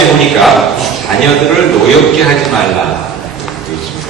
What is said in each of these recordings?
말씀에 보니까 자녀들을 노엽게 하지 말라 되어 있습니다.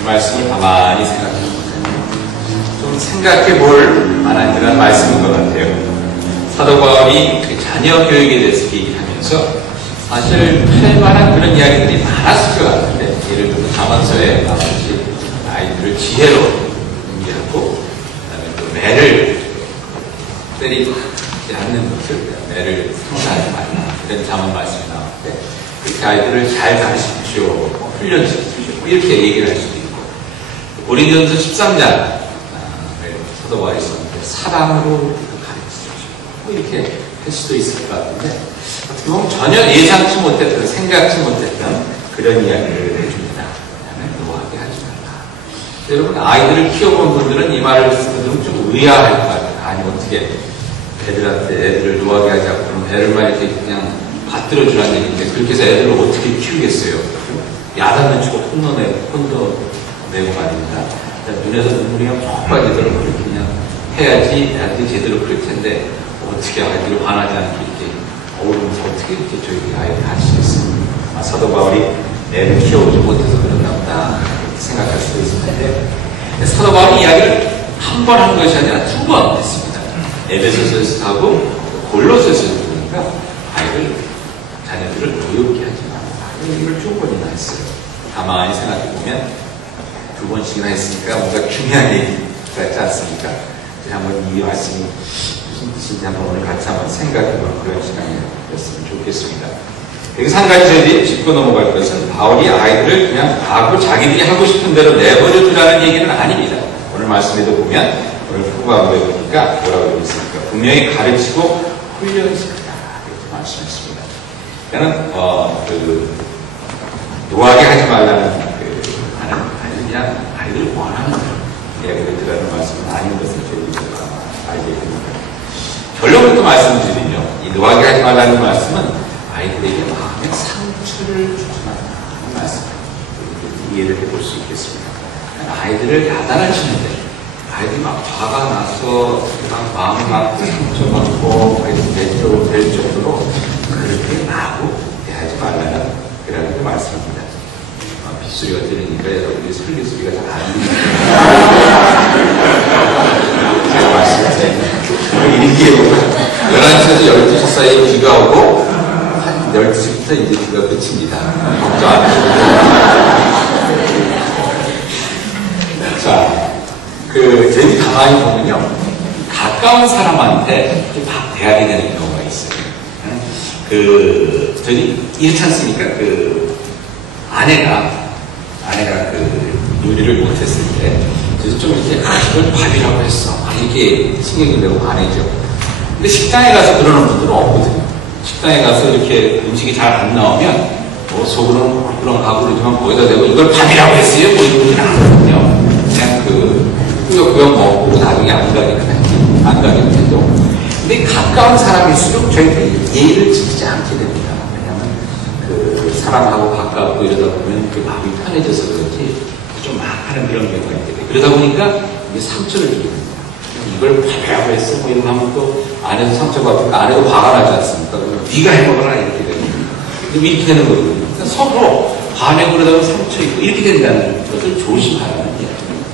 이 말씀을 가만히 생각해보세요. 좀 생각해 볼 만한 그런 말씀인 것 같아요. 사도 바울이 자녀 교육에 대해서 얘기하면서 사실 할 만한 그런 이야기들이 많았을 것 같은데, 예를 들어 자문서에 아버지 아이들을 지혜로 준비하고, 그다음에 또 매를 때리지 않는 것을, 매를 성사하지 말라, 이런 자문 말씀이 나오는데, 그렇게 아이들을 잘 가르치십시오, 훈련시키십시오, 이렇게 얘기를 할 수도 있고, 고린도전서 13장 사도 바울이 썼는데 사랑으로 가르치십시오, 이렇게 할 수도 있을 것 같은데, 어떻게 보면 전혀 예상치 못했던, 생각지 못했던 그런 이야기를 해줍니다. 노하게 하지 말라. 여러분, 아이들을 키워본 분들은 이 말을 듣는 좀 의아할 것 같아요. 아니, 어떻게 애들을 노하게 하지 않고, 그럼 애들만 이렇게 그냥 받들어주라는 얘기인데, 그렇게 해서 애들을 어떻게 키우겠어요? 야단을 치고 혼도 내고 말입니다. 눈에서 눈물이 푹 빠지도록 그렇게 그냥 해야지 애들이 제대로 그럴 텐데, 어떻게 아이들이 화나지 않게 이렇게 어울리면서 어떻게 이렇게 저희 아이를 가르치겠어요? 사도 바울이 애를 키워보지 못해서 그런가 보다 생각할 수도 있을 텐데, 사도 바울이 이야기를 한 번 한 것이 아니라 두 번 했습니다. 에베소서에서 하고 골로새서에서 보니까 자녀들을 노엽게 하지 말라, 이런 얘기를 두 번이나 했어요. 가만히 생각해보면 두 번씩이나 했으니까 뭔가 중요한 얘기 같지 않습니까? 한번 이 말씀이 무슨 뜻인지 한번 오늘 같이 한번 생각해보는 그런 시간이었으면 좋겠습니다. 여기서 한 가지 저희들이 짚고 넘어갈 것은, 바울이 아이들을 그냥 자기들이 하고 싶은 대로 내버려 두라는 얘기는 아닙니다. 오늘 말씀에도 보면, 오늘 후반부에 보니까 뭐라고 되어 있습니까? 분명히 가르치고 훈련시키라, 이렇게 말씀했습니다. 그러니까 노하게 하지 말라는 그냥 아이들이 원하는 이야기를 들으라는 말씀은 아닌 것을 저희들이 알게 됩니다. 결론부터 말씀드리면요, 이 노하게 하지 말라는 말씀은 아이들에게 마음의 상처를 주지 말라는 말씀을 이해를 해볼 수 있겠습니다. 아이들을 야단을 치는데, 아이들이 막 화가 나서 막 마음이 막 상처받고 내적으로 될 정도로 그렇게 마구 대하지 말라는 그런 말씀입니다. 빗소리가 들으니까 여러분들이 설교 소리가 잘 안 들리니까 제가 말씀드린 일기예보다 11시에서 12시 사이에 비가 오고 한 12시부터 이제 비가 그칩니다. 걱정 안 해도. 자, 저희 가만히 보면요, 가까운 사람한테 막 대하게 되는 경우가 있어요. 저희 이렇지 않습니까? 아내가 요리를 못했을 때, 그래서 좀 이렇게, 이걸 밥이라고 했어. 이렇게 신경이 내고 화내죠. 근데 식당에 가서 그러는 분들은 없거든요. 식당에 가서 이렇게 음식이 잘 안 나오면, 속으로는 그런하고 그러지만 거기다 대고 이걸 밥이라고 했어요? 이런 분들은 안 하거든요. 그냥 꾸역꾸역 먹고 나중에 안 가긴 해도. 근데 가까운 사람일수록 저희들이 예의를 지키지 않게 됩니다. 왜냐하면 사람하고 가깝고 이러다 보면 마음이 편해져서 그렇지 좀 막 하는 그런 경우가 있거든요. 그러다 보니까 이게 상처를 주게 됩니다. 이걸 밥이라고 했어? 이런 거 하면 또 아내도 상처받으니까 아내도 화가 나지 않습니까? 네가 해먹어라, 이렇게 됩니다. 이렇게 되는 거거든요. 그러니까 서로 화내고 그러다 보면 상처 있고 이렇게 된다는 것을 조심하라는 이야기입니다.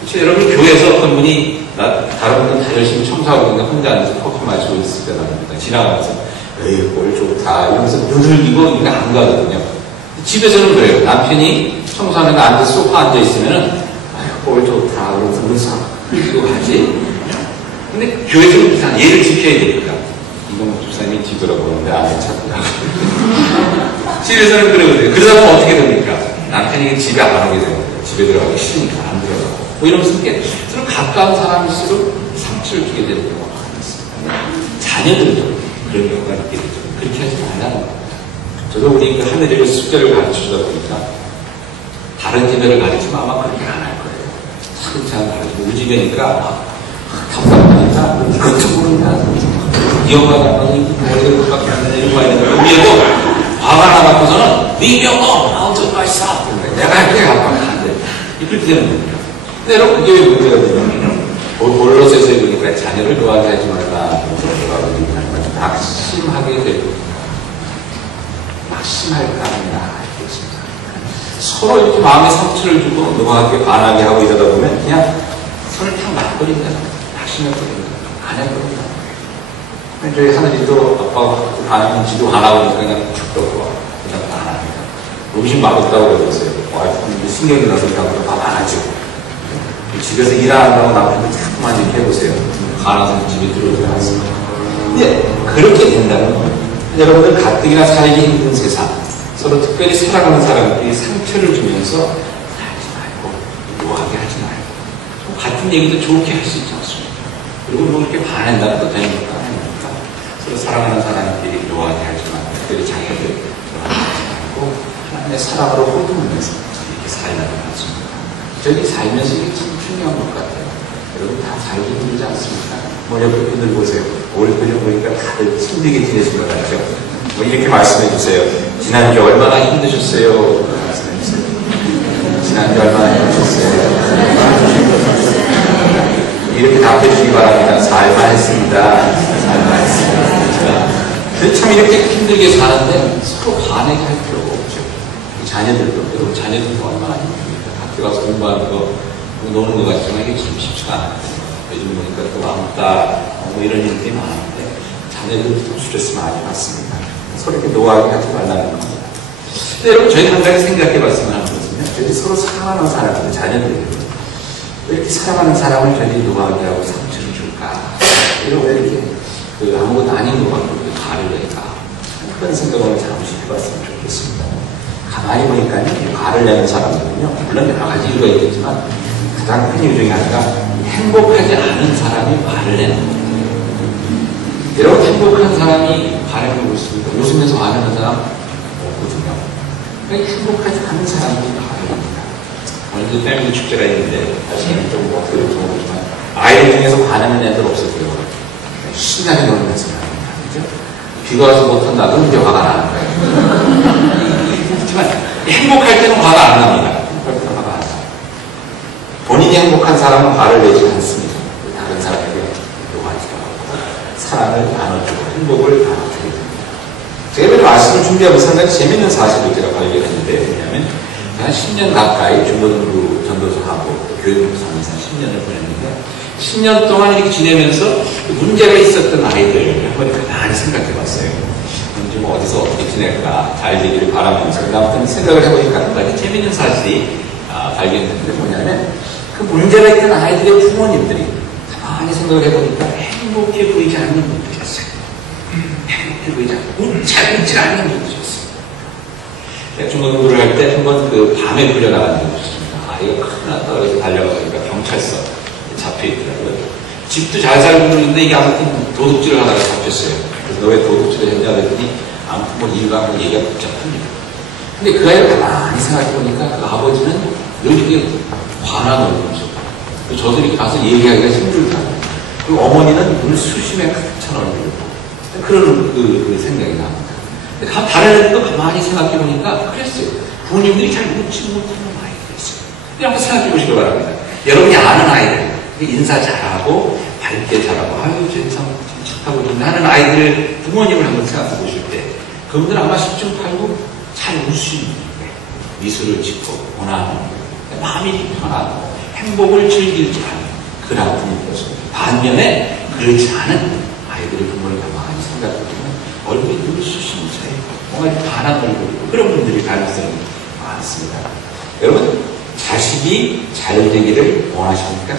그렇죠? 여러분, 교회에서 어떤 분이 다른 분은 다 열심히 청소하고 있는데 혼자 앉아서 커피 마시고 있을 때가 납니다. 지나가면서 에이, 꼴 좋다 이러면서 누들기고 이게 안 가거든요. 집에서는 그래요. 남편이 청소하는데 앉아서 소파 앉아있으면은 꼴 좋다 그러면서 눈썹 흘리고 가지. 근데 교회에서는 비슷한 예를 지켜야 되니까 이동국 집사님이 뒤돌아보는데 아내 찾고 집에서는 그러거든요. 그러다 보면 어떻게 됩니까? 남편이 집에 안 오게 되거든요. 집에 들어가기 싫으니까 안 들어가고 이러면서 이렇게 서로 가까운 사람일수록 상처를 주게 되는 경우가 많습니다. 자녀들도 그런 경우가 있게 되죠. 그렇게 하지 말라는 겁니다. 저도 우리 하늘의 숫자를 가르치다 보니까 다른 집애를 가르치면 아마 그렇게 안 할 거예요. 차근차근 가르치고 우리 집애니까 답답하니까 이것도 모르냐, 이 엄마가 머리를 그밖에 안 되냐 이런 거 있는데 우리에도 화가 나갖고서는 네 명은 어쩌고 있어 내가 할게 안 돼. 이렇게 되는 겁니다. 근데 여러분, 그게 왜 문제가 되냐면 골로새서 보니까 자녀를 노하게 하지 말라. 낙심하게 되고 서로 이렇게 마음의 상처를 주고 노하게 반하게 하고 이러다 보면 그냥 손을 탁 놔버린다. 낙심해버린다. 안 해버린다. 저희 하늘이도 아빠가 반하면 지도 안 하고 그냥 쭉 덮고 그냥 안 합니다. 음식 맛없다고 그러세요. 와이프는 신경이 나서 일하고 밥 안 하죠. 집에서 일 안 한다고 남편은 자꾸만 이렇게 해보세요. 가나서 집에 들어오지 않습니다. 근데 그렇게 된다는 거예요. 여러분들 가뜩이나 살기 힘든 세상, 서로 특별히 사랑하는 사람들이 상처를 주면서 살지 말고, 노하게 하지 말고, 같은 얘기도 좋게 할 수 있지 않습니까? 그리고 뭐 이렇게 반한다는 것도 되는 것도 아닙니까? 서로 사랑하는 사람들이 노하게 하지만, 특별히 자기들 노하지 말고, 하나님의 사랑으로 호흡하면서 이렇게 살라는 것입니다. 저기 살면서 이게 참 중요한 것 같아요. 여러분 다 살기 힘들지 않습니까? 뭐 옆에 분들 보세요. 올 그려 보니까 다들 힘들게 지내신 것 같죠? 뭐 이렇게 말씀해 주세요. 지난주 얼마나 힘드셨어요? 말씀해 주세요. 지난주 얼마나 힘드셨어요? 이렇게 답해 주시기 바랍니다. 살만했습니다. 살만했습니다. 참 이렇게 힘들게 사는데 서로 반하게 할 필요가 없죠. 자녀들도, 여러분 자녀들도 얼마나 힘듭니까? 학교 가서 공부하는 거, 노는 것 같지만 이게 참 쉽지가 않아요. 요즘 보니까 또 왕따, 뭐 이런 일들이 많은데, 자녀들도 스트레스 많이 받습니다. 서로 이렇게 노하게 하지 말라는 겁니다. 근데 여러분, 저희 한 가지 생각해 봤으면 하는 것은요, 저희 서로 사랑하는 사람들, 자녀들이 왜 이렇게 사랑하는 사람을 저희 노하게 하고 상처를 줄까? 그리고 왜 이렇게 아무것도 아닌 것 같고 화를 낼까? 그런 생각을 잠시 해봤으면 좋겠습니다. 가만히 보니까요, 화를 내는 사람들은요, 물론 여러 가지 이유가 있겠지만, 가장 큰 이유 중에 하나가 행복하지 않은 사람이 화를 내는 거예요. 여러분, 행복한 사람이 화를 내고 있습니다. 웃으면서 화내는 사람 없거든요. 그러니까 행복하지 않은 사람이 화를 냅니다. 오늘도 패밀리 축제가 있는데, 사실은 좀 어떻게 보면 아이들 중에서 화내는 애들 없었고요. 신나게 노는 사람입니다. 그죠? 비가 와서 못한다. 그럼 이제 화가 나는 거예요. 그렇지만 행복할 때는 화가 안 납니다. 행복할 때는 화가 안 나요. 본인이 행복한 사람은 화를 내지 않습니다. 다른 사람에게 노하지도 않고 사랑을 나눠주고 행복을 나눠주게 됩니다. 제가 이번에 말씀을 준비하면서 한 가지 재밌는 사실을 제가 발견했는데 뭐냐면 한 10년 가까이 중고등부 전도사하고 교육부사면서 10년을 보냈는데 10년 동안 이렇게 지내면서 문제가 있었던 아이들을 한번 가만히 생각해 봤어요. 좀 어디서 어떻게 지낼까 잘 되기를 바라면서 아무튼 생각을 해보니까 한 가지 재밌는 사실이 발견됐는데 뭐냐면 그 문제가 있던 아이들의 부모님들이 가만히 생각을 해보니까 행복해 보이지 않는 분들이었어요. 행복해 보이지 않는, 잘 웃지 않는 분들이었어요. 중고등부를 할 때 한번 그 밤에 끌려나가는 적이 있었습니다. 아이가 큰일 났다 그래서 달려가보니까 경찰서 잡혀있더라고요. 집도 잘 살고 있는데 이게 아무튼 도둑질을 하다가 잡혔어요. 그래서 너 왜 도둑질을 했냐 그랬더니 아무튼 뭐 일과 뭐 얘기가 복잡합니다. 근데 그 아이를 가만히 생각해보니까 그 아버지는 이렇게 화난 얼굴이죠. 저들이 가서 얘기하기가 힘들다. 그리고 어머니는 늘 수심에 가득 찬 얼굴이고 그런 그 생각이 납니다. 근데 다른 애들도 가만히 생각해보니까 그랬어요. 부모님들이 잘 웃지 못하는 아이들이 있어요. 그냥 한번 생각해보시기 바랍니다. 여러분이 아는 아이들 인사 잘하고 밝게 잘하고 아유 저 인상 착하고 좋네 하는 아이들 부모님을 한번 생각해 보실 때 그분들 아마 10중 8구 잘 웃으시는 거예요. 미소를 짓고 원하는 마음이 편하고 행복을 즐기지 않는 그런 분일 것입니다. 반면에 그렇지 않은 아이들의 부모를 가만히 생각해 보면 얼굴이 늘 수심차에 뭔가 반한 얼굴이고 그런 분들이 가능성이 많습니다. 여러분 자식이 잘 되기를 원하십니까?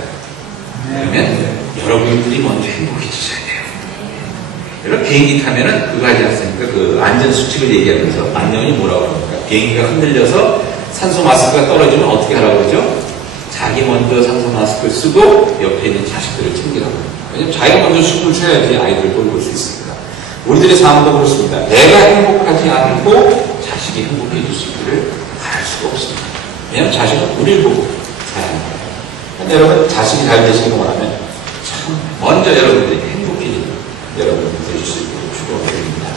그러면 여러분들이 먼저 행복해지셔야 돼요. 여러분 비행기 타면은 그거 하지 않습니까? 그 안전수칙을 얘기하면서 안녕이 뭐라고 합니까? 비행기가 흔들려서 산소 마스크가 떨어지면 어떻게 하라고 그러죠? 자기 먼저 산소 마스크를 쓰고 옆에 있는 자식들을 챙기라고 합니다. 왜냐면 자기가 먼저 숨을 쉬어야지 아이들을 돌볼 수 있습니다. 우리들의 삶도 그렇습니다. 내가 행복하지 않고 자식이 행복해질 수 있기를 바랄 수가 없습니다. 왜냐면 자식은 우리를 보고 살아갑니다. 근데 여러분 자식이 잘 되시기 원하면 참 먼저 여러분들이 행복해지는 여러분들이 되실 수 있도록 축원드립니다.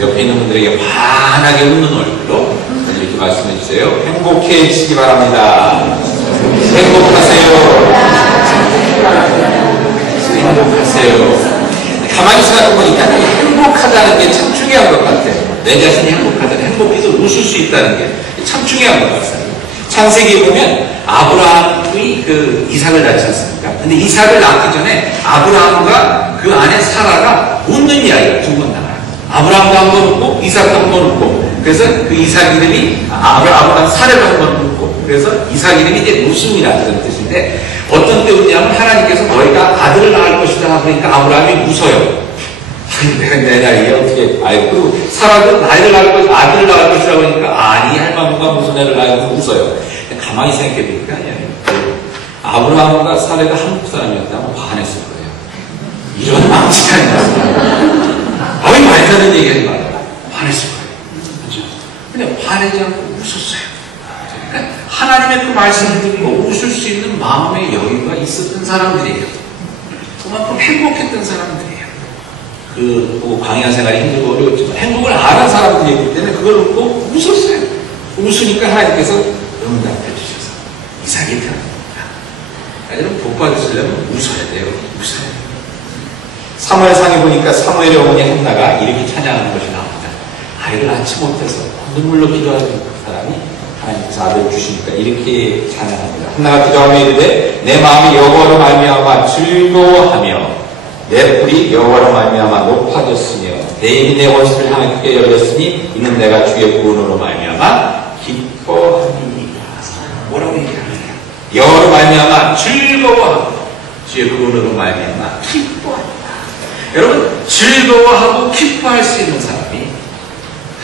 옆에 있는 분들에게 환하게 웃는 얼굴로 이렇게 말씀해 주세요. 행복해지시기 바랍니다. 행복하세요. 행복하세요. 가만히 생각해보니까 행복하다는 게 참 중요한 것 같아요. 내 자신이 행복하다는 행복해서 웃을 수 있다는 게 참 중요한 것 같아요. 창세기에 보면 아브라함이 그 이삭을 낳지 않습니까? 근데 이삭을 낳기 전에 아브라함과 그 아내 사라가 웃는 이야기가 두 번 나와요. 아브라함도 한 번 웃고 이삭도 한 번 웃고, 그래서 그 이삭 이름이 아브라함 사라도 한 번 웃고, 그래서 이삭 이름이 이제 웃음이라는 뜻인데, 어떤 때 웃냐면 하나님께서 너희가 아들을 낳을 것이다 그러니까 아브라함이 웃어요. 내가 내 나이에 어떻게 알고, 그리고 사라도 아들을 낳을 것이라고 하니까 아니 할머니가 무슨 애를 낳고 웃어요. 가만히 생각해 보니까 아브라함과 사라가 한국 사람이었다면 반했을 거예요. 이런 망측한 거. 아니 말도 안 되는 얘기 하지 말아요. 반했을 거예요. 그렇죠? 근데 반하지 않고 웃었어요. 그러니까 하나님의 그 말씀을 듣고 웃을 수 있는 마음의 여유가 있었던 사람들이에요. 그만큼 행복했던 사람들이에요. 뭐 광야 생활이 힘들고 어려웠지만 행복을 아는 사람들이기 때문에 그걸 듣고 웃었어요. 웃으니까 하나님께서 응답해 주셔서 이삭이 태어납니다. 여러분 복 받으시려면 웃어야 돼요. 웃어야 돼요. 사무엘상에 보니까 사무엘의 어머니 한나가 이렇게 찬양하는 것이 나옵니다. 아이를 낳지 못해서 눈물로 기도하는 사람이 하나님께서 아들 주시니까 이렇게 찬양합니다. 한나가 기도하며 이르되 내 마음이 여호와로 말미암아 즐거워하며 내 뿔이 여호와로 말미암아 높아졌으며 내 입이 내 원수를 향해 크게 열렸으니 이는 내가 주의 구원으로 말미암아 기뻐하니이다. 뭐라고 얘기하느냐? 여호와로 말미암아 즐거워하고 주의 구원으로 말미암아 기뻐한다. 여러분 즐거워하고 기뻐할 수 있는 사람이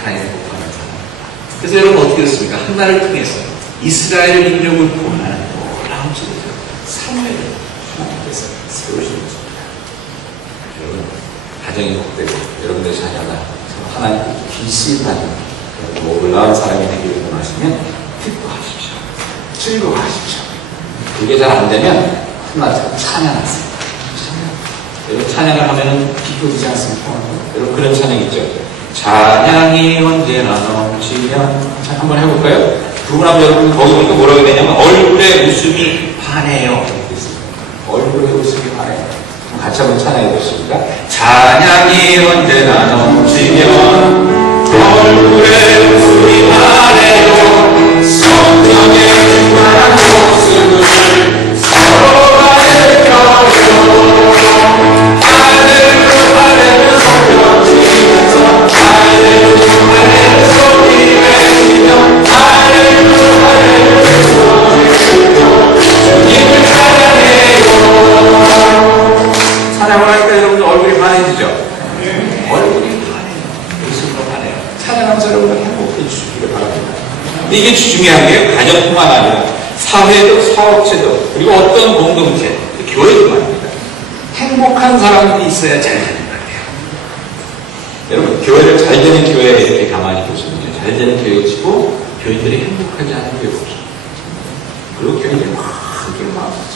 하나님의 복하는 사람. 그래서 여러분 어떻게 됐습니까? 한나를 통해서 이스라엘 민족을 구원하는 놀라운 소리죠. 사무엘을 하나님께서 세우신 것입니다. 여러분 가정이 복되고 여러분들 자녀가 하나님께 비실받는 놀라운 사람이 되기를 원하시면 기뻐하십시오. 즐거워하십시오. 그게 잘 안 되면 하나처럼 찬양하세요. 여러분 찬양을 하면은 기뻐지지 않습니까? 여러분 그런 찬양 있죠? 찬양이 언제나 넘치면 한번 해볼까요? 부분하면 여러분 거기 보니까 뭐라고 되냐면 얼굴에 웃음이 반해요. 이렇게 있습니다. 얼굴에 웃음이 반해요. 같이 한번 찬양해 보십니까? 찬양이 언제나 넘치면 얼굴에 웃음이 반해요. 성령의 충만한 모습을 서로가 느껴요. 할렐루야 할렐루야 성령 지면서 할렐루야 할렐루야 소리 외치며 할렐루야 할렐루야 주님을 찬양해요. 찬양을 하니까 여러분들 얼굴이 반해지죠? 얼굴이 반해요. 예수님으로 반해요. 찬양하면서 여러분들 행복해 주시기를 바랍니다. 근데 이게 중요한 게 가정뿐만 아니라 사회도 사업체도 그리고 어떤 공동체, 교회도 말입니다. 행복한 사람들이 있어야 잘 되는 거예요. 여러분 교회를 잘 되는 교회에 이렇게 가만히 보시면요. 잘 되는 교회 치고 교인들이 행복하지 않은 교회가 없어요. 그리고 교인들이 막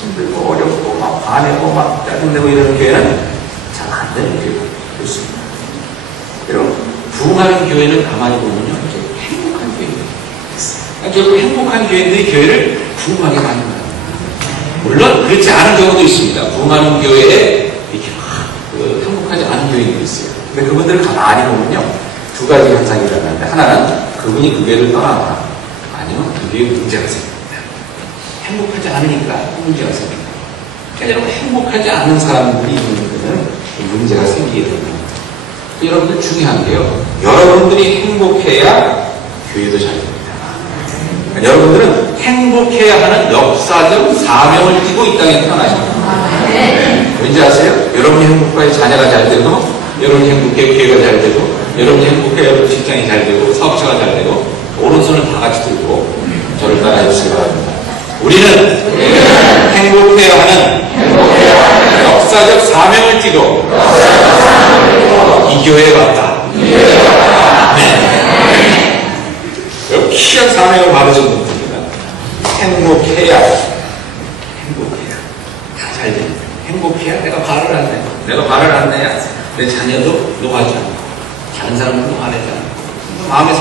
힘들고 어렵고 막 반해고 막 짜증내고 이러는 교회는 잘 안 되는 교회가 있습니다. 여러분 부흥하는 교회는 가만히 보면요 행복한 교회들이 있어요. 결국 행복한 교회들이 교회를 부흥하게 만든 거예요. 물론 그렇지 않은 경우도 있습니다. 부흥하는 교회에 이렇게 막 행복하지 않은 교인들이 있어요. 근데 그분들을 가만히 보면요 두 가지 현상이 일어나는데 하나는 그분이 그 교회를 떠나거나 아니면 그 교회에 문제가 생깁니다. 행복하지 않으니까 문제가 생깁니다. 그러니까 여러분 행복하지 않은 사람들이 있는 데는 문제가 생기게 됩니다. 여러분들 중요한 게요. 여러분들이 행복해야 교회도 잘 됩니다. 그러니까 여러분들은 행복해야 하는 역사적 사명을 띠고 이 땅에 태어나십니다. 네. 왠지 아세요? 여러분이 행복해야 자녀가 잘 되고, 여러분이 행복해야 교회가 잘 되고, 여러분이 행복해야 여러분 직장이 잘 되고, 사업체가 잘 되고, 오른손을 다 같이 들고 저를 따라해 주시기 바랍니다. 우리는 행복해야 하는 역사적 사명을 띠고 이 교회에 왔다. 네. 여러분 귀한 사명을 받으신 분들입니다. 행복해야 다 잘 됩니다. 행복해야 내가 발을 안 내. 내가 발을 안 내야 내 자녀도 노하지 않고 다른 사람도 화내지 않고 마음에